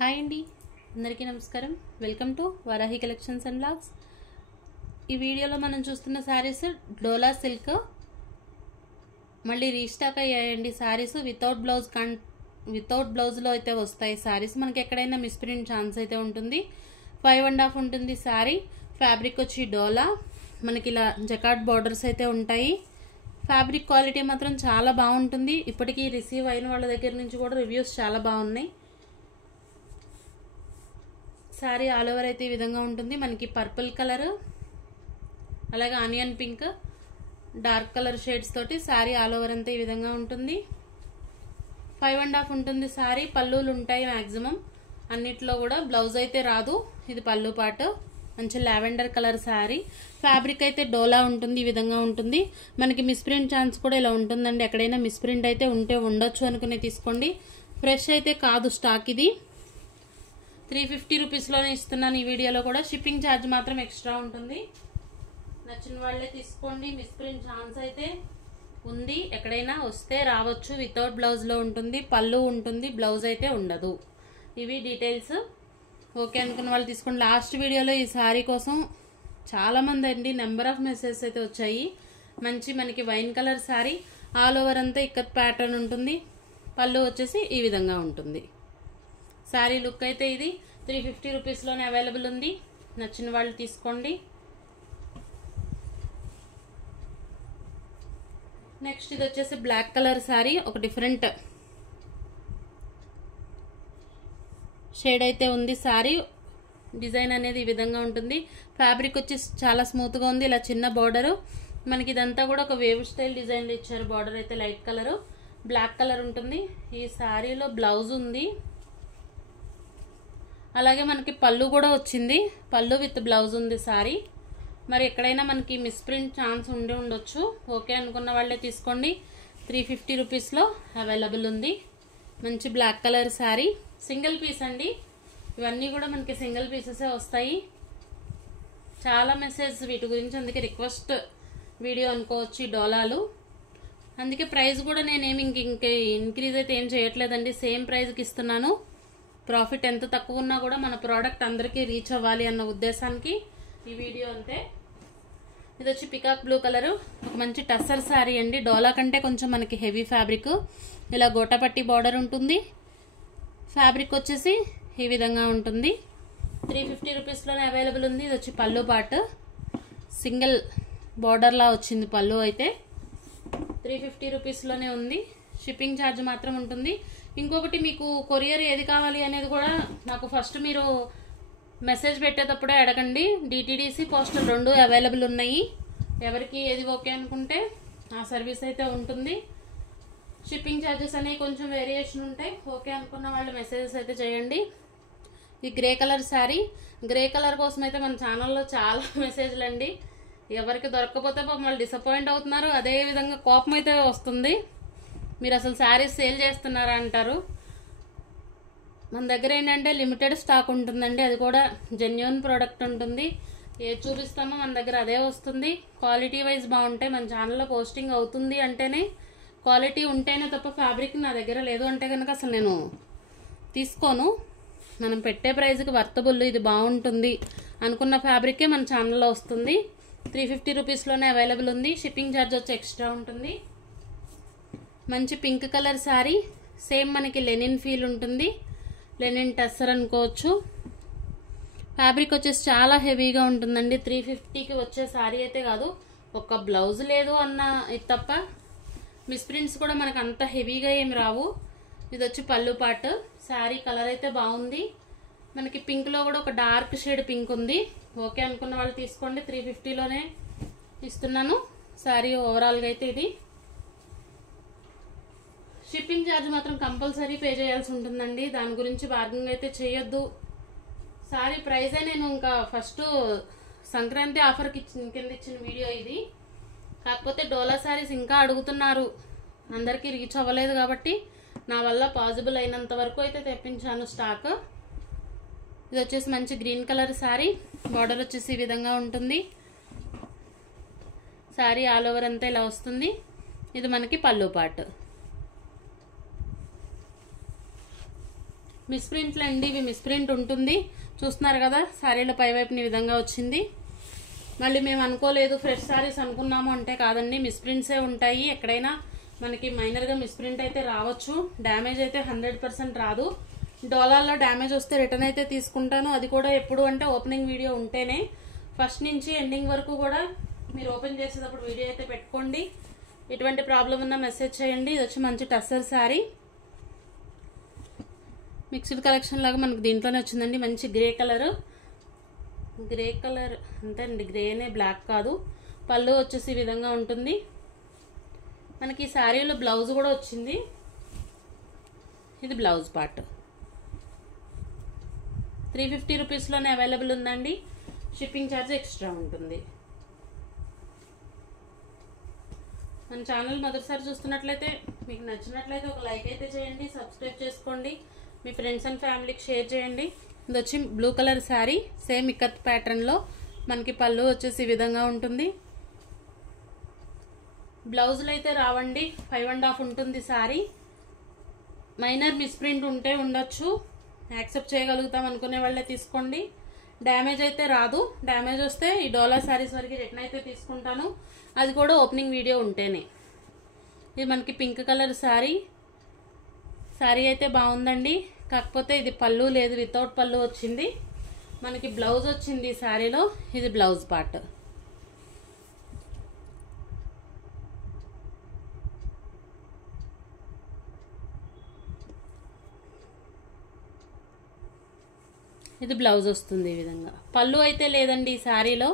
Hi అండి, అందరికీ నమస్కారం. Welcome to Varahi collections and blogs. ఈ వీడియోలో మనం చూస్తున్న శారీస్ డోలా సిల్క్ మళ్ళీ రీస్టాక్ అయ్యాయండి. శారీస్ వితౌట్ బ్లౌజ్లో అయితే వస్తాయి. శారీస్ మనకి ఎక్కడైనా మిస్ప్రింట్ ఛాన్స్ అయితే ఉంటుంది. 5.5 ఉంటుంది శారీ. ఫ్యాబ్రిక్ వచ్చి డోలా, మనకి ఇలా జకార్డ్ బార్డర్స్ అయితే ఉంటాయి. ఫ్యాబ్రిక్ క్వాలిటీ మాత్రం చాలా బాగుంటుంది. ఇప్పటికీ రిసీవ్ అయిన వాళ్ళ దగ్గర నుంచి కూడా రివ్యూస్ చాలా బాగున్నాయి. శారీ ఆల్ ఓవర్ అయితే ఈ విధంగా ఉంటుంది. మనకి పర్పుల్ కలర్, అలాగే onion pink, dark colour shades తోటి శారీ ఆల్ ఓవర్ అంతా ఈ విధంగా ఉంటుంది. 5.5 ఉంటుంది శారీ. పళ్ళులు ఉంటాయి మ్యాక్సిమం అన్నిట్లో కూడా. బ్లౌజ్ అయితే రాదు. ఇది పళ్ళు పాటు. మంచి లావెండర్ కలర్ శారీ. ఫ్యాబ్రిక్ అయితే డోలా ఉంటుంది, ఈ విధంగా ఉంటుంది. మనకి మిస్ప్రింట్ ఛాన్స్ కూడా ఇలా ఉంటుందండి. ఎక్కడైనా మిస్ప్రింట్ అయితే ఉంటే ఉండొచ్చు అనుకునే తీసుకోండి. ఫ్రెష్ అయితే కాదు స్టాక్. ఇది 350 రూపీస్లోనే ఇస్తున్నాను ఈ వీడియోలో కూడా. షిప్పింగ్ ఛార్జ్ మాత్రం ఎక్స్ట్రా ఉంటుంది. నచ్చిన వాళ్ళే తీసుకోండి. మిస్ప్రింట్ ఛాన్స్ అయితే ఉంది. ఎక్కడైనా వస్తే రావచ్చు. వితౌట్ బ్లౌజ్లో ఉంటుంది. పళ్ళు ఉంటుంది, బ్లౌజ్ అయితే ఉండదు. ఇవి డీటెయిల్స్. ఓకే అనుకున్న వాళ్ళు తీసుకోండి. లాస్ట్ వీడియోలో ఈ శారీ కోసం చాలామంది అండి నెంబర్ ఆఫ్ మెసేజెస్ అయితే వచ్చాయి. మంచి మనకి wine colour sari, all over అంతా ఇక్కత్ ప్యాటర్న్ ఉంటుంది. పళ్ళు వచ్చేసి ఈ విధంగా ఉంటుంది. శారీ లుక్ అయితే ఇది 350 రూపీస్లోనే అవైలబుల్ ఉంది. నచ్చిన వాళ్ళు తీసుకోండి. నెక్స్ట్ ఇది వచ్చేసి బ్లాక్ కలర్ శారీ. ఒక డిఫరెంట్ షేడ్ అయితే ఉంది. శారీ డిజైన్ అనేది ఈ విధంగా ఉంటుంది. ఫ్యాబ్రిక్ వచ్చి చాలా స్మూత్గా ఉంది. ఇలా చిన్న బార్డరు. మనకి ఇదంతా కూడా ఒక వేవ్ స్టైల్ డిజైన్లో ఇచ్చారు. బార్డర్ అయితే లైట్ కలరు, బ్లాక్ కలర్ ఉంటుంది. ఈ శారీలో బ్లౌజ్ ఉంది, అలాగే మనకి పళ్ళు కూడా వచ్చింది. పళ్ళు విత్ బ్లౌజ్ ఉంది శారీ. మరి ఎక్కడైనా మనకి మిస్ప్రింట్ ఛాన్స్ ఉండొచ్చు. ఓకే అనుకున్న వాళ్ళే తీసుకోండి. 350 రూపీస్లో అవైలబుల్ ఉంది. మంచి black colour sari. Single piece అండి. ఇవన్నీ కూడా మనకి సింగిల్ పీసెసే వస్తాయి. చాలా మెసేజ్ వీటి గురించి, అందుకే రిక్వెస్ట్ వీడియో అనుకోవచ్చు ఈ డోలాలు. అందుకే ప్రైస్ కూడా నేనేమి ఇంకే ఇంక్రీజ్ అయితే ఏం చేయట్లేదండి. సేమ్ ప్రైస్కి ఇస్తున్నాను. ప్రాఫిట్ ఎంత తక్కువ ఉన్నా కూడా మన ప్రోడక్ట్ అందరికీ రీచ్ అవ్వాలి అన్న ఉద్దేశానికి ఈ వీడియో అంతే. ఇది వచ్చి పికాక్ బ్లూ కలరు. ఒక మంచి టస్సర్ శారీ అండి. డోలా కంటే కొంచెం మనకి హెవీ ఫ్యాబ్రిక్. ఇలా గోటపట్టి బార్డర్ ఉంటుంది. ఫ్యాబ్రిక్ వచ్చేసి ఈ విధంగా ఉంటుంది. 350 రూపీస్లోనే అవైలబుల్ ఉంది. ఇది వచ్చి పళ్ళు పార్ట్. సింగిల్ బార్డర్లా వచ్చింది పళ్ళు అయితే. 350 రూపీస్లోనే ఉంది. షిప్పింగ్ ఛార్జ్ మాత్రం ఉంటుంది. ఇంకొకటి, మీకు కొరియర్ ఏది కావాలి అనేది కూడా నాకు ఫస్ట్ మీరు మెసేజ్ పెట్టేటప్పుడే అడగండి. డిటిడిసి, పోస్టల్ 2 అవైలబుల్ ఉన్నాయి. ఎవరికి ఏది ఓకే అనుకుంటే ఆ సర్వీస్ అయితే ఉంటుంది. షిప్పింగ్ ఛార్జెస్ అనేవి కొంచెం వేరియేషన్ ఉంటాయి. ఓకే అనుకున్న వాళ్ళు మెసేజెస్ అయితే చేయండి. ఈ grey colour sari. Grey colour కోసం అయితే మన ఛానల్లో చాలా మెసేజ్లు అండి. ఎవరికి దొరకకపోతే వాళ్ళు డిసప్పాయింట్ అవుతున్నారు. అదేవిధంగా కోపం అయితే వస్తుంది. మీరు అసలు శారీస్ సేల్ చేస్తున్నారా అంటారు. మన దగ్గర ఏంటంటే లిమిటెడ్ స్టాక్ ఉంటుందండి. అది కూడా జెన్యూన్ ప్రోడక్ట్ ఉంటుంది. ఏది చూపిస్తామో మన దగ్గర అదే వస్తుంది. క్వాలిటీ వైజ్ బాగుంటాయి. మన ఛానల్లో పోస్టింగ్ అవుతుంది అంటేనే, క్వాలిటీ ఉంటేనే తప్ప ఫ్యాబ్రిక్ నా దగ్గర లేదు అంటే కనుక అసలు నేను తీసుకోను. మనం పెట్టే ప్రైస్కి వర్తబుల్, ఇది బాగుంటుంది అనుకున్న ఫ్యాబ్రికే మన ఛానల్లో వస్తుంది. 350 రూపీస్లోనే అవైలబుల్ ఉంది. షిప్పింగ్ ఛార్జ్ వచ్చి ఎక్స్ట్రా ఉంటుంది. మంచి పింక్ కలర్ శారీ. సేమ్ మనకి లెనిన్ ఫీల్ ఉంటుంది. లెనిన్ టస్సర్ అనుకోవచ్చు. ఫ్యాబ్రిక్ వచ్చేసి చాలా హెవీగా ఉంటుందండి. 350కి వచ్చే శారీ అయితే కాదు. ఒక బ్లౌజ్ లేదు అన్న ఇది తప్ప మిస్ప్రింట్స్ కూడా మనకు అంత హెవీగా ఏమి రావు. ఇది వచ్చి పళ్ళు పార్ట్. శారీ కలర్ అయితే బాగుంది. మనకి పింక్లో కూడా ఒక డార్క్ షేడ్ పింక్ ఉంది. ఓకే అనుకున్న వాళ్ళు తీసుకోండి. 350లోనే ఇస్తున్నాను. శారీ ఓవరాల్గా అయితే ఇది. షిప్పింగ్ ఛార్జ్ మాత్రం కంపల్సరీ పే చేయాల్సి ఉంటుందండి. దాని గురించి బార్గింగ్ అయితే చేయొద్దు. సారీ ప్రైజే నేను ఇంకా ఫస్ట్ సంక్రాంతి ఆఫర్కి కింద ఇచ్చిన వీడియో ఇది. కాకపోతే డోలా శారీస్ ఇంకా అడుగుతున్నారు. అందరికీ రీచ్ అవ్వలేదు కాబట్టి నా వల్ల పాసిబుల్ అయినంత వరకు అయితే తెప్పించాను స్టాక్. ఇది వచ్చేసి మంచి గ్రీన్ కలర్ శారీ. బార్డర్ వచ్చేసి ఈ విధంగా ఉంటుంది. శారీ ఆల్ ఓవర్ అంతా ఇలా వస్తుంది. ఇది మనకి పళ్ళు పార్ట్. మిస్ప్రింట్లు అండి, ఇవి మిస్ప్రింట్ ఉంటుంది. చూస్తున్నారు కదా, శారీలో పైవైపుని ఈ విధంగా వచ్చింది. మళ్ళీ మేము అనుకోలేదు ఫ్రెష్ శారీస్ అనుకున్నాము అంటే కాదండి, మిస్ప్రింట్సే ఉంటాయి. ఎక్కడైనా మనకి మైనర్గా మిస్ప్రింట్ అయితే రావచ్చు, డ్యామేజ్ అయితే 100% రాదు. డోలాల్లో డ్యామేజ్ వస్తే రిటర్న్ అయితే తీసుకుంటాను. అది కూడా ఎప్పుడు అంటే ఓపెనింగ్ వీడియో ఉంటేనే. ఫస్ట్ నుంచి ఎండింగ్ వరకు కూడా మీరు ఓపెన్ చేసేటప్పుడు వీడియో అయితే పెట్టుకోండి. ఎటువంటి ప్రాబ్లం ఉన్నా మెసేజ్ చేయండి. ఇది వచ్చి మంచి టస్సర్ శారీ, మిక్స్డ్ కలెక్షన్ లాగా మనకు దీంట్లోనే వచ్చిందండి. మంచి గ్రే కలర్ అంతే అండి, గ్రేనే, బ్లాక్ కాదు. పళ్ళు వచ్చేసి ఈ విధంగా ఉంటుంది. మనకి ఈ శారీలో బ్లౌజ్ కూడా వచ్చింది. ఇది బ్లౌజ్ పార్ట్. 350 రూపీస్లోనే అవైలబుల్ ఉందండి. షిప్పింగ్ ఛార్జ్ ఎక్స్ట్రా ఉంటుంది. మన ఛానల్ మొదటిసారి చూస్తున్నట్లయితే మీకు నచ్చినట్లయితే ఒక లైక్ అయితే చేయండి, సబ్స్క్రైబ్ చేసుకోండి, మీ ఫ్రెండ్స్ అండ్ ఫ్యామిలీకి షేర్ చేయండి. ఇది వచ్చి blue colour sari, same ikat ప్యాటర్న్లో మనకి పళ్ళు వచ్చేసి ఈ విధంగా ఉంటుంది. బ్లౌజులు అయితే రావండి, 5.5 ఉంటుంది శారీ. మైనర్ మిస్ప్రింట్ ఉంటే ఉండొచ్చు, యాక్సెప్ట్ చేయగలుగుతాం అనుకునే వాళ్ళే తీసుకోండి. డ్యామేజ్ అయితే రాదు. డ్యామేజ్ వస్తే ఈ డోలా శారీస్ వరకు రిటర్న్ అయితే తీసుకుంటాను, అది కూడా ఓపెనింగ్ వీడియో ఉంటేనే. ఇది మనకి పింక్ కలర్ శారీ. శారీ అయితే బాగుందండి, కాకపోతే ఇది పళ్ళు లేదు, వితౌట్ పళ్ళు వచ్చింది. మనకి బ్లౌజ్ వచ్చింది ఈ శారీలో. ఇది బ్లౌజ్ పార్ట్. ఇది బ్లౌజ్ వస్తుంది ఈ విధంగా. పళ్ళు అయితే లేదండి ఈ శారీలో.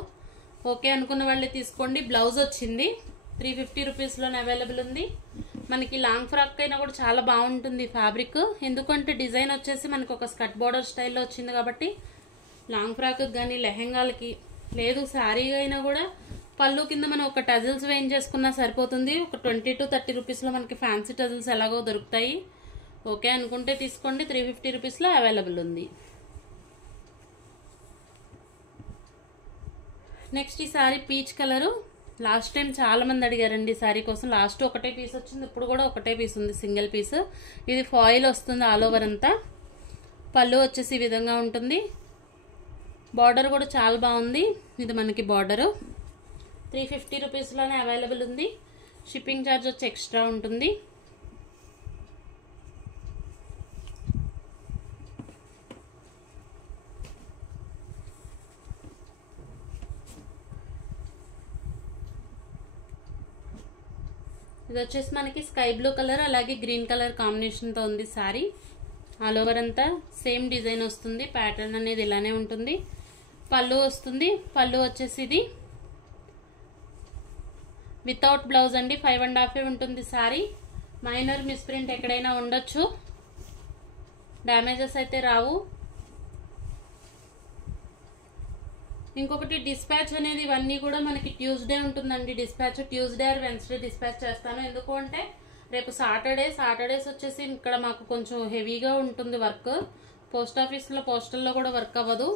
ఓకే అనుకున్న వాళ్ళే తీసుకోండి. బ్లౌజ్ వచ్చింది. 350 రూపీస్లోనే అవైలబుల్ ఉంది. మనకి లాంగ్ ఫ్రాక్ అయినా కూడా చాలా బాగుంటుంది ఫ్యాబ్రిక్, ఎందుకంటే డిజైన్ వచ్చేసి మనకు ఒక స్కర్ట్ బోర్డర్ స్టైల్లో వచ్చింది కాబట్టి లాంగ్ ఫ్రాక్ కానీ లెహెంగాలకి, లేదు శారీ అయినా కూడా పళ్ళు కింద మనం ఒక టజిల్స్ వేయించేసుకున్నా సరిపోతుంది. ఒక 20 to 30 రూపీస్లో మనకి ఫ్యాన్సీ టజిల్స్ ఎలాగో దొరుకుతాయి. ఓకే అనుకుంటే తీసుకోండి. 350 రూపీస్లో అవైలబుల్ ఉంది. నెక్స్ట్ ఈ sari peach colour. Last time చాలా మంది అడిగారండి ఈ శారీ కోసం. లాస్ట్ ఒకటే పీస్ వచ్చింది, ఇప్పుడు కూడా ఒకటే పీస్ ఉంది, సింగిల్ పీస్. ఇది ఫాయిల్ వస్తుంది ఆల్ ఓవర్ అంతా. పళ్ళు వచ్చేసి ఈ విధంగా ఉంటుంది. బార్డర్ కూడా చాలా బాగుంది. ఇది మనకి బార్డరు. 350 రూపీస్లోనే అవైలబుల్ ఉంది. షిప్పింగ్ ఛార్జ్ వచ్చి ఎక్స్ట్రా ఉంటుంది. ఇది వచ్చేసి మనకి స్కై బ్లూ కలర్ అలాగే గ్రీన్ కలర్ కాంబినేషన్తో ఉంది శారీ. ఆల్ ఓవర్ అంతా సేమ్ డిజైన్ వస్తుంది. ప్యాటర్న్ అనేది ఇలానే ఉంటుంది. పళ్ళు వస్తుంది. పళ్ళు వచ్చేసి ఇది వితౌట్ బ్లౌజ్ అండి. 5.5 ఉంటుంది శారీ. మైనర్ మిస్ప్రింట్ ఎక్కడైనా ఉండొచ్చు, డ్యామేజెస్ అయితే రావు. ఇంకొకటి డిస్పాచ్ అనేది ఇవన్నీ కూడా మనకి ట్యూస్డే ఉంటుందండి. Dispatch Tuesday or Wednesday dispatch చేస్తాను. ఎందుకు అంటే రేపు సాటర్డేస్ వచ్చేసి ఇక్కడ మాకు కొంచెం హెవీగా ఉంటుంది వర్క్. పోస్ట్ ఆఫీస్లో పోస్టల్లో కూడా వర్క్ అవ్వదు.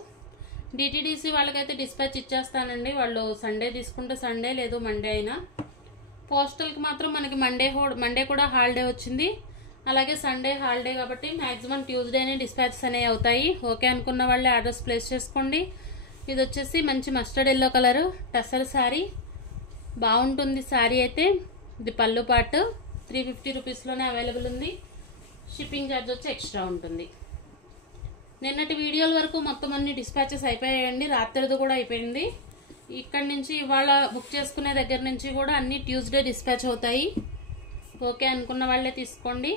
డిటీడీసీ వాళ్ళకైతే డిస్పాచ్ ఇచ్చేస్తానండి. వాళ్ళు సండే తీసుకుంటే సండే, లేదు మండే అయినా. పోస్టల్కి మాత్రం మనకి మండే కూడా హాలిడే వచ్చింది, అలాగే సండే హాలిడే కాబట్టి మ్యాక్సిమం ట్యూస్డేనే డిస్పాచెస్ అనేవి అవుతాయి. ఓకే అనుకున్న వాళ్ళే ఆర్డర్స్ ప్లేస్ చేసుకోండి. ఇది వచ్చేసి మంచి mustard yellow colour tussar sari, బాగుంటుంది శారీ అయితే. ఇది పళ్ళు పార్ట్. 350 రూపీస్లోనే అవైలబుల్ ఉంది. షిప్పింగ్ ఛార్జ్ వచ్చి ఎక్స్ట్రా ఉంటుంది. నిన్నటి వీడియోల వరకు మొత్తం అన్ని డిస్పాచెస్ అయిపోయాయండి, రాత్రిది కూడా అయిపోయింది. ఇక్కడ నుంచి ఇవాళ బుక్ చేసుకునే దగ్గర నుంచి కూడా అన్ని ట్యూస్డే డిస్పాచ్ అవుతాయి. ఓకే అనుకున్న వాళ్ళే తీసుకోండి.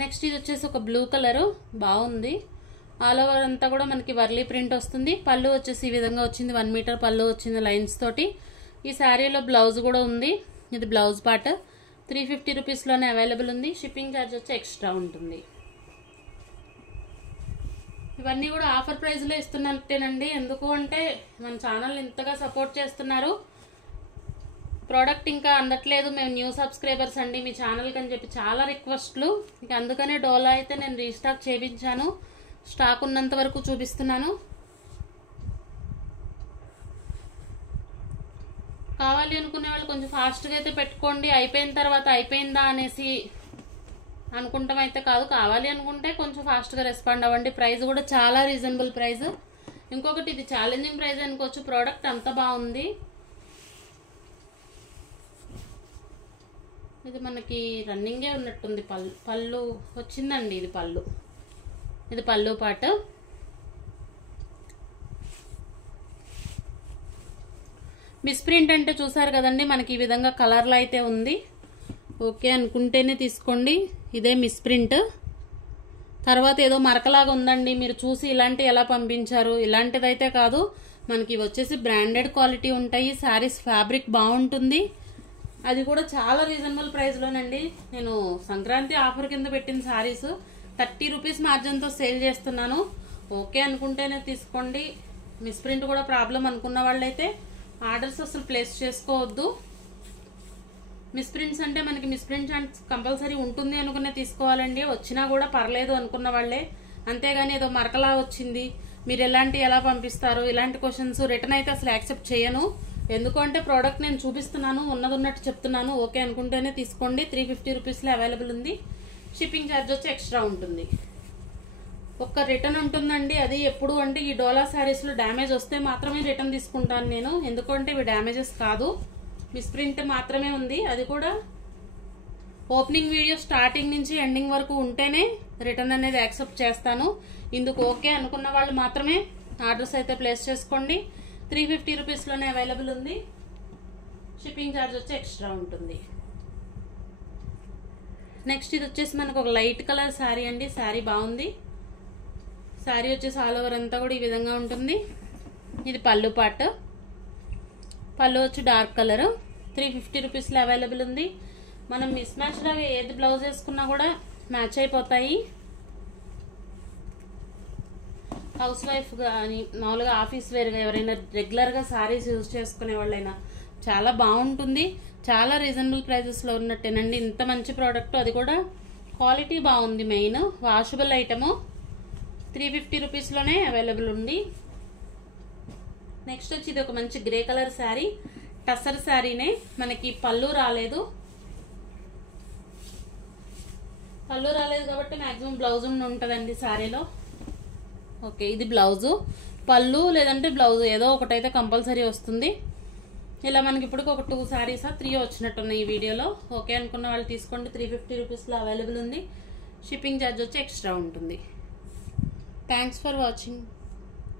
నెక్స్ట్ ఇది వచ్చేసి ఒక బ్లూ కలరు, బాగుంది. ఆల్ ఓవర్ అంతా కూడా మనకి వర్లీ ప్రింట్ వస్తుంది. పళ్ళు వచ్చేసి ఈ విధంగా వచ్చింది. 1 మీటర్ పళ్ళు వచ్చింది లైన్స్ తోటి. ఈ శారీలో బ్లౌజ్ కూడా ఉంది. ఇది బ్లౌజ్ పార్ట్. 350 రూపీస్లోనే అవైలబుల్ ఉంది. షిప్పింగ్ ఛార్జ్ వచ్చి ఎక్స్ట్రా ఉంటుంది. ఇవన్నీ కూడా ఆఫర్ ప్రైస్లో ఇస్తున్నట్టేనండి. ఎందుకు అంటే మన ఛానల్ ఇంతగా సపోర్ట్ చేస్తున్నారు. ప్రోడక్ట్ ఇంకా అందట్లేదు, మేము న్యూ సబ్స్క్రైబర్స్ అండి మీ ఛానల్కి అని చెప్పి చాలా రిక్వెస్ట్లు. ఇంకా అందుకనే డోలా అయితే నేను రీస్టాక్ చేయించాను. స్టాక్ ఉన్నంత వరకు చూపిస్తున్నాను. కావాలి అనుకునే వాళ్ళు కొంచెం ఫాస్ట్గా అయితే పెట్టుకోండి. అయిపోయిన తర్వాత అయిపోయిందా అనేసి అనుకుంటాం అయితే కాదు. కావాలి అనుకుంటే కొంచెం ఫాస్ట్గా రెస్పాండ్ అవ్వండి. ప్రైస్ కూడా చాలా రీజనబుల్ ప్రైస్. ఇంకొకటి ఇది ఛాలెంజింగ్ ప్రైస్ అనుకోవచ్చు. ప్రోడక్ట్ అంత బాగుంది. ఇది మనకి రన్నింగే ఉన్నట్టుంది. పళ్ళు వచ్చిందండి. ఇది పళ్ళు పార్ట్. మిస్ప్రింట్ అంటే చూసారు కదండి, మనకి ఈ విధంగా కలర్లో అయితే ఉంది. ఓకే అనుకుంటేనే తీసుకోండి. ఇదే మిస్ప్రింట్. తర్వాత ఏదో మరకలాగా ఉందండి, మీరు చూసి ఇలాంటి ఎలా పంపించారు, ఇలాంటిదైతే కాదు. మనకి వచ్చేసి బ్రాండెడ్ క్వాలిటీ ఉంటాయి. శారీస్ ఫ్యాబ్రిక్ బాగుంటుంది. అది కూడా చాలా రీజనబుల్ ప్రైస్లోనండి. నేను సంక్రాంతి ఆఫర్ కింద పెట్టిన శారీస్ 30 రూపీస్ మార్జిన్తో సేల్ చేస్తున్నాను. ఓకే అనుకుంటేనే తీసుకోండి. మిస్ప్రింట్ కూడా ప్రాబ్లం అనుకున్న వాళ్ళైతే ఆర్డర్స్ అసలు ప్లేస్ చేసుకోవద్దు. మిస్ప్రింట్స్ అంటే మనకి మిస్ప్రింట్ ఛాన్స్ కంపల్సరీ ఉంటుంది అనుకునే తీసుకోవాలండి. వచ్చినా కూడా పర్లేదు అనుకున్న వాళ్ళే. అంతేగాని ఏదో మరకలా వచ్చింది, మీరు ఎలా పంపిస్తారు, ఇలాంటి క్వశ్చన్స్ రిటర్న్ అయితే అసలు యాక్సెప్ట్ చేయను. ఎందుకంటే ప్రోడక్ట్ నేను చూపిస్తున్నాను, ఉన్నట్టు చెప్తున్నాను. ఓకే అనుకుంటేనే తీసుకోండి. 350 రూపీస్లో అవైలబుల్ ఉంది. షిప్పింగ్ ఛార్జ్ వచ్చి ఎక్స్ట్రా ఉంటుంది. ఒక్క రిటర్న్ ఉంటుందండి. అది ఎప్పుడు అంటే ఈ డోలా శారీస్లో డ్యామేజ్ వస్తే మాత్రమే రిటర్న్ తీసుకుంటాను నేను. ఎందుకంటే ఇవి డ్యామేజెస్ కాదు, మిస్ప్రింట్ మాత్రమే ఉంది. అది కూడా ఓపెనింగ్ వీడియో స్టార్టింగ్ నుంచి ఎండింగ్ వరకు ఉంటేనే రిటర్న్ అనేది యాక్సెప్ట్ చేస్తాను. ఇందుకు ఓకే అనుకున్న వాళ్ళు మాత్రమే ఆర్డర్స్ అయితే ప్లేస్ చేసుకోండి. 350 రూపీస్లోనే అవైలబుల్ ఉంది. షిప్పింగ్ ఛార్జ్ వచ్చి ఎక్స్ట్రా ఉంటుంది. నెక్స్ట్ ఇది వచ్చేసి మనకు ఒక లైట్ కలర్ శారీ అండి. శారీ బాగుంది. శారీ వచ్చేసి ఆల్ ఓవర్ అంతా కూడా ఈ విధంగా ఉంటుంది. ఇది పళ్ళు పార్ట్. పళ్ళు వచ్చి డార్క్ కలర్. 350 రూపీస్లో అవైలబుల్ ఉంది. మనం మిస్ మ్యాచ్ లాగా ఏది బ్లౌజ్ వేసుకున్నా కూడా మ్యాచ్ అయిపోతాయి. హౌస్ వైఫ్ కానీ మామూలుగా ఆఫీస్ వేర్గా ఎవరైనా రెగ్యులర్గా శారీస్ యూజ్ చేసుకునే వాళ్ళైనా చాలా బాగుంటుంది. చాలా రీజనబుల్ ప్రైజెస్లో ఉన్నట్టేనండి. ఇంత మంచి ప్రోడక్ట్, అది కూడా క్వాలిటీ బాగుంది. Main washable item. 350 రూపీస్లోనే అవైలబుల్ ఉంది. నెక్స్ట్ వచ్చి ఇది ఒక మంచి గ్రే కలర్ శారీ. టసర్ శారీనే, మనకి పళ్ళు రాలేదు కాబట్టి మ్యాక్సిమం బ్లౌజ్ ఉంటుందండి శారీలో. ఓకే, ఇది బ్లౌజు. పళ్ళు లేదంటే బ్లౌజ్ ఏదో ఒకటైతే కంపల్సరీ వస్తుంది. ఇలా మనకి ఇప్పుడు ఒక 2 శారీస్ 3 వచ్చినట్టున్నాయి ఈ వీడియోలో. ఓకే అనుకున్న వాళ్ళు తీసుకోండి. 350 రూపీస్లో అవైలబుల్ ఉంది. షిప్పింగ్ ఛార్జ్ వచ్చి ఎక్స్ట్రా ఉంటుంది. Thanks for watching.